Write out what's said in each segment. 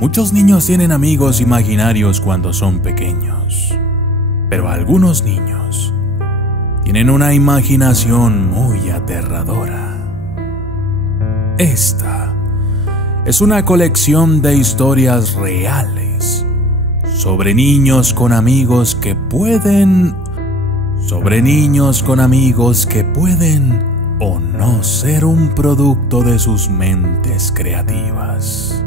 Muchos niños tienen amigos imaginarios cuando son pequeños, pero algunos niños tienen una imaginación muy aterradora. Esta es una colección de historias reales sobre niños con amigos que pueden o no ser un producto de sus mentes creativas.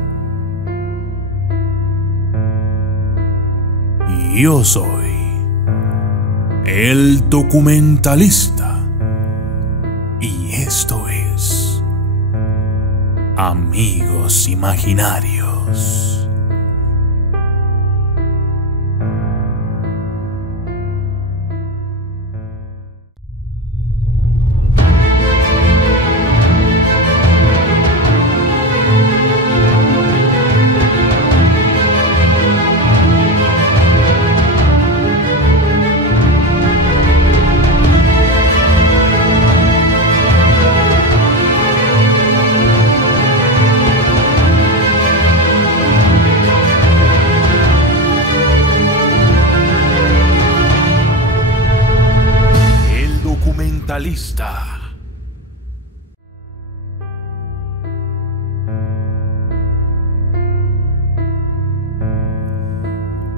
Y yo soy el documentalista, y esto es Amigos Imaginarios.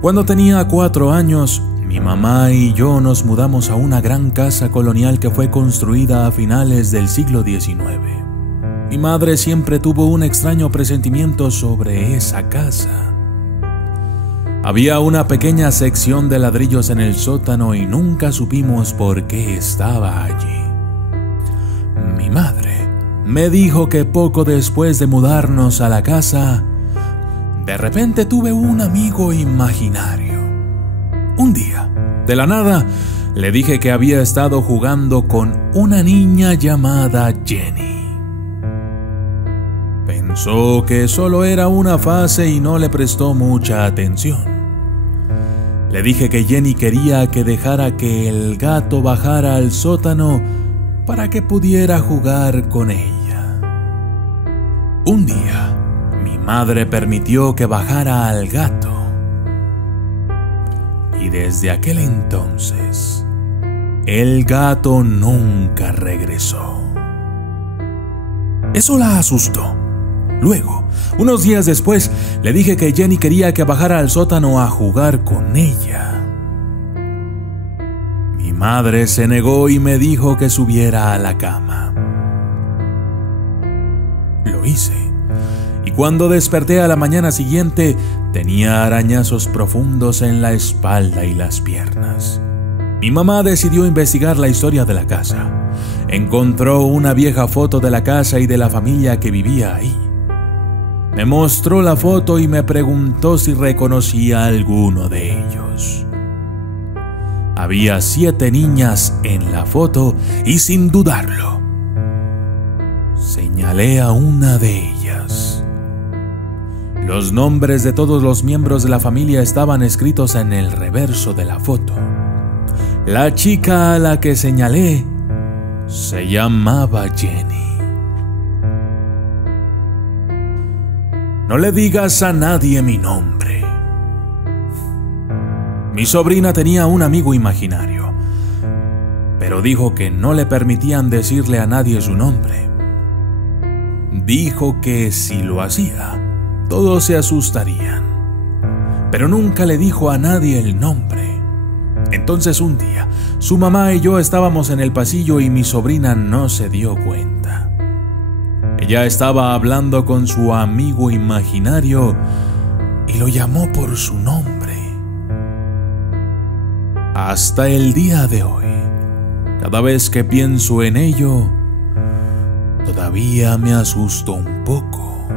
Cuando tenía 4 años, mi mamá y yo nos mudamos a una gran casa colonial que fue construida a finales del siglo XIX. Mi madre siempre tuvo un extraño presentimiento sobre esa casa. Había una pequeña sección de ladrillos en el sótano y nunca supimos por qué estaba allí. Mi madre me dijo que poco después de mudarnos a la casa, de repente tuve un amigo imaginario. Un día, de la nada, le dije que había estado jugando con una niña llamada Jenny. Pensó que solo era una fase y no le prestó mucha atención. Le dije que Jenny quería que dejara que el gato bajara al sótano para que pudiera jugar con ella. Un día, mi madre permitió que bajara al gato. Y desde aquel entonces, el gato nunca regresó. Eso la asustó. Luego, unos días después, le dije que Jenny quería que bajara al sótano a jugar con ella. Mi madre se negó y me dijo que subiera a la cama. Lo hice, y cuando desperté a la mañana siguiente, tenía arañazos profundos en la espalda y las piernas. Mi mamá decidió investigar la historia de la casa. Encontró una vieja foto de la casa y de la familia que vivía ahí. Me mostró la foto y me preguntó si reconocía a alguno de ellos. Había 7 niñas en la foto y sin dudarlo, señalé a una de ellas. Los nombres de todos los miembros de la familia estaban escritos en el reverso de la foto. La chica a la que señalé se llamaba Jenny. No le digas a nadie mi nombre. Mi sobrina tenía un amigo imaginario, pero dijo que no le permitían decirle a nadie su nombre. Dijo que si lo hacía, todos se asustarían, pero nunca le dijo a nadie el nombre. Entonces un día, su mamá y yo estábamos en el pasillo y mi sobrina no se dio cuenta. Ella estaba hablando con su amigo imaginario y lo llamó por su nombre. Hasta el día de hoy, cada vez que pienso en ello, todavía me asusto un poco.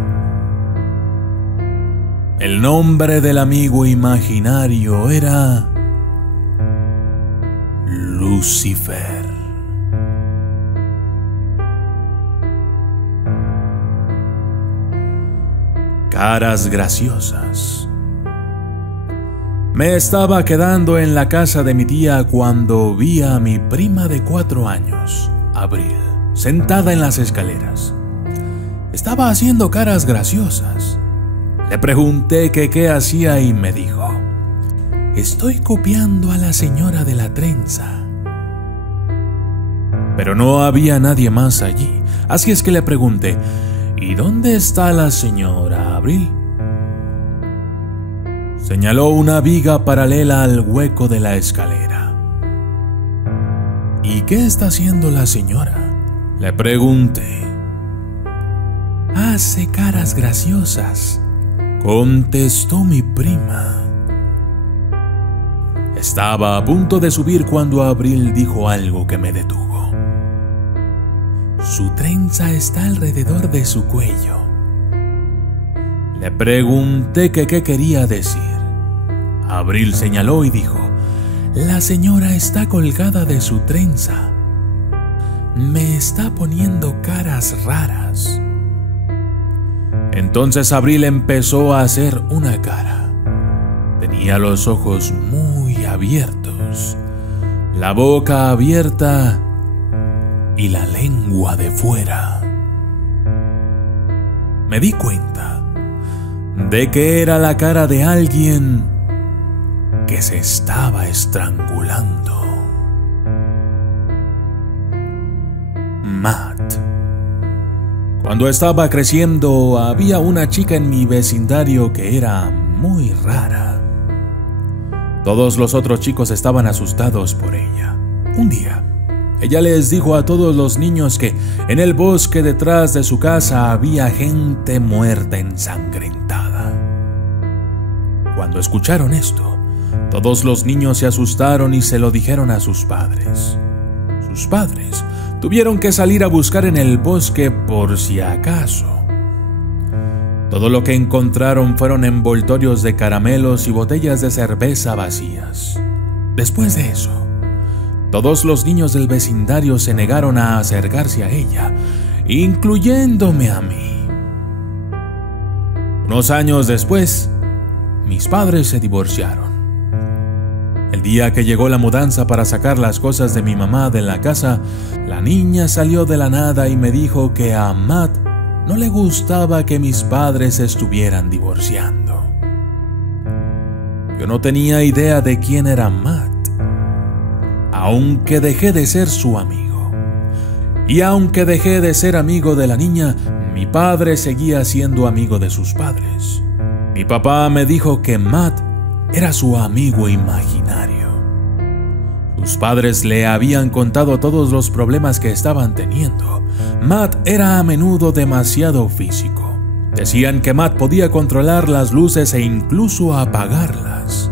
El nombre del amigo imaginario era Lucifer. Caras graciosas. Me estaba quedando en la casa de mi tía cuando vi a mi prima de 4 años, Abril, sentada en las escaleras. Estaba haciendo caras graciosas. Le pregunté que qué hacía y me dijo: estoy copiando a la señora de la trenza. Pero no había nadie más allí, así es que le pregunté: ¿y dónde está la señora Abril? Señaló una viga paralela al hueco de la escalera. ¿Y qué está haciendo la señora?, le pregunté. Hace caras graciosas, contestó mi prima. Estaba a punto de subir cuando Abril dijo algo que me detuvo. Su trenza está alrededor de su cuello. Le pregunté que qué quería decir. Abril señaló y dijo: la señora está colgada de su trenza. Me está poniendo caras raras. Entonces Abril empezó a hacer una cara. Tenía los ojos muy abiertos, la boca abierta y la lengua de fuera. Me di cuenta de que era la cara de alguien que se estaba estrangulando. Matt. Cuando estaba creciendo, había una chica en mi vecindario que era muy rara. Todos los otros chicos estaban asustados por ella. Un día, ella les dijo a todos los niños que en el bosque detrás de su casa había gente muerta ensangrentada. Cuando escucharon esto, todos los niños se asustaron y se lo dijeron a sus padres. Sus padres tuvieron que salir a buscar en el bosque por si acaso. Todo lo que encontraron fueron envoltorios de caramelos y botellas de cerveza vacías. Después de eso, todos los niños del vecindario se negaron a acercarse a ella, incluyéndome a mí. Unos años después, mis padres se divorciaron. El día que llegó la mudanza para sacar las cosas de mi mamá de la casa, la niña salió de la nada y me dijo que a Matt no le gustaba que mis padres estuvieran divorciando. Yo no tenía idea de quién era Matt, aunque dejé de ser su amigo. Y aunque dejé de ser amigo de la niña, mi padre seguía siendo amigo de sus padres. Mi papá me dijo que Matt era su amigo imaginario. Sus padres le habían contado todos los problemas que estaban teniendo. Matt era a menudo demasiado físico. Decían que Matt podía controlar las luces e incluso apagarlas.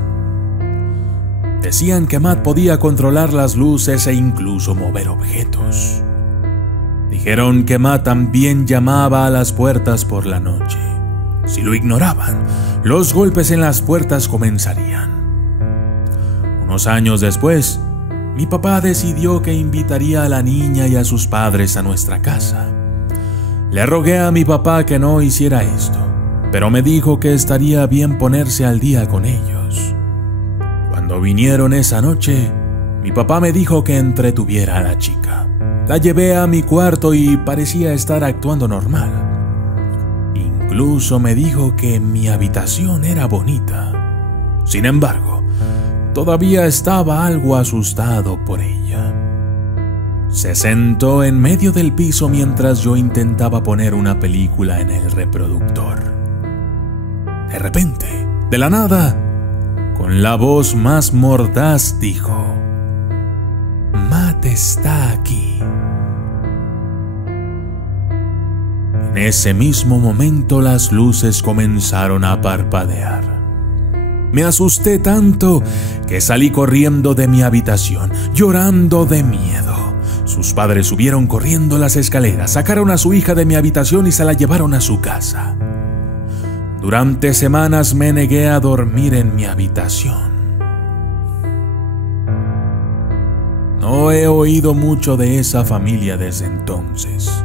Decían que Matt podía controlar las luces e incluso mover objetos. Dijeron que Matt también llamaba a las puertas por la noche. Si lo ignoraban, los golpes en las puertas comenzarían. Unos años después, mi papá decidió que invitaría a la niña y a sus padres a nuestra casa. Le rogué a mi papá que no hiciera esto, pero me dijo que estaría bien ponerse al día con ellos. Cuando vinieron esa noche, mi papá me dijo que entretuviera a la chica. La llevé a mi cuarto y parecía estar actuando normal. Incluso me dijo que mi habitación era bonita. Sin embargo, todavía estaba algo asustado por ella. Se sentó en medio del piso mientras yo intentaba poner una película en el reproductor. De repente, de la nada, con la voz más mordaz dijo: Matt está aquí. En ese mismo momento las luces comenzaron a parpadear. Me asusté tanto que salí corriendo de mi habitación, llorando de miedo. Sus padres subieron corriendo las escaleras, sacaron a su hija de mi habitación y se la llevaron a su casa. Durante semanas me negué a dormir en mi habitación. No he oído mucho de esa familia desde entonces.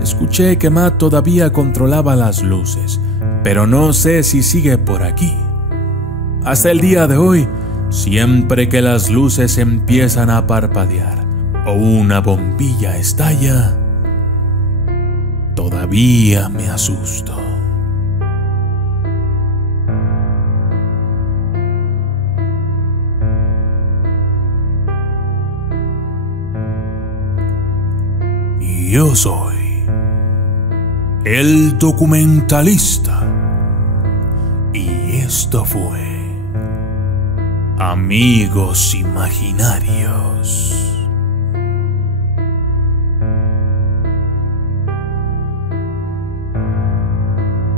Escuché que Matt todavía controlaba las luces, pero no sé si sigue por aquí. Hasta el día de hoy, siempre que las luces empiezan a parpadear o una bombilla estalla, todavía me asusto. yo soy el documentalista. Y esto fue Amigos Imaginarios.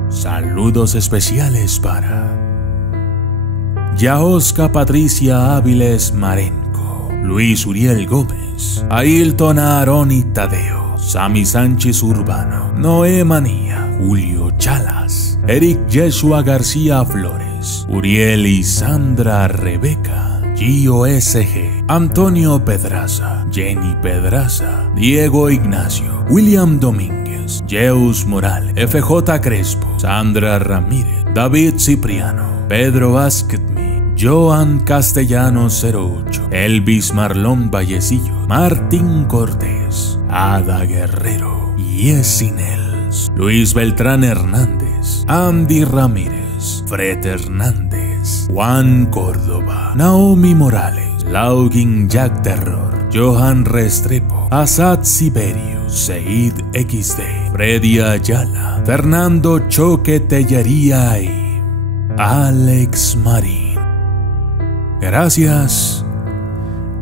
Saludos especiales para Yaosca Patricia Áviles Marenco, Luis Uriel Gómez, Ailton Aarón y Tadeo, Sammy Sánchez Urbano, Noé Manía, Julio Chalas, Eric Yeshua García Flores, Uriel y Sandra Rebeca, Gio SG, Antonio Pedraza, Jenny Pedraza, Diego Ignacio, William Domínguez, Jeus Moral, FJ Crespo, Sandra Ramírez, David Cipriano, Pedro Vázquez, Joan Castellanos 08, Elvis Marlón Vallecillo, Martín Cortés, Ada Guerrero, Yesi Nels, Luis Beltrán Hernández, Andy Ramírez, Fred Hernández, Juan Córdoba, Naomi Morales, Laugin Jack Terror, Johan Restrepo, Asad Siberius, Seid XD, Freddy Ayala, Fernando Choque Tellería y Alex Marín. Gracias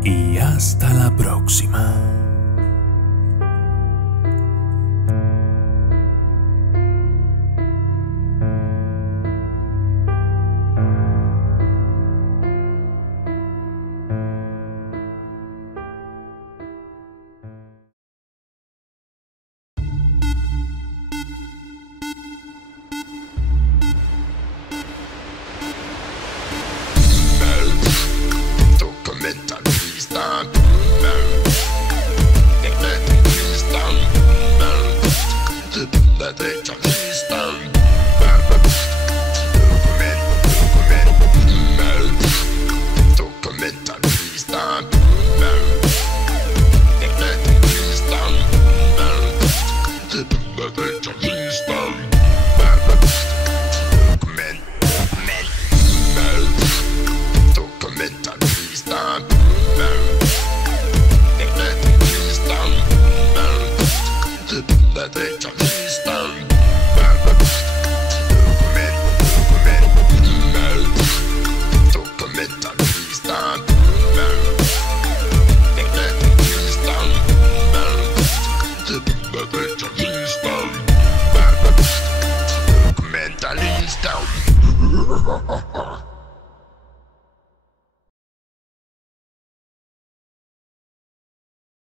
y hasta la próxima.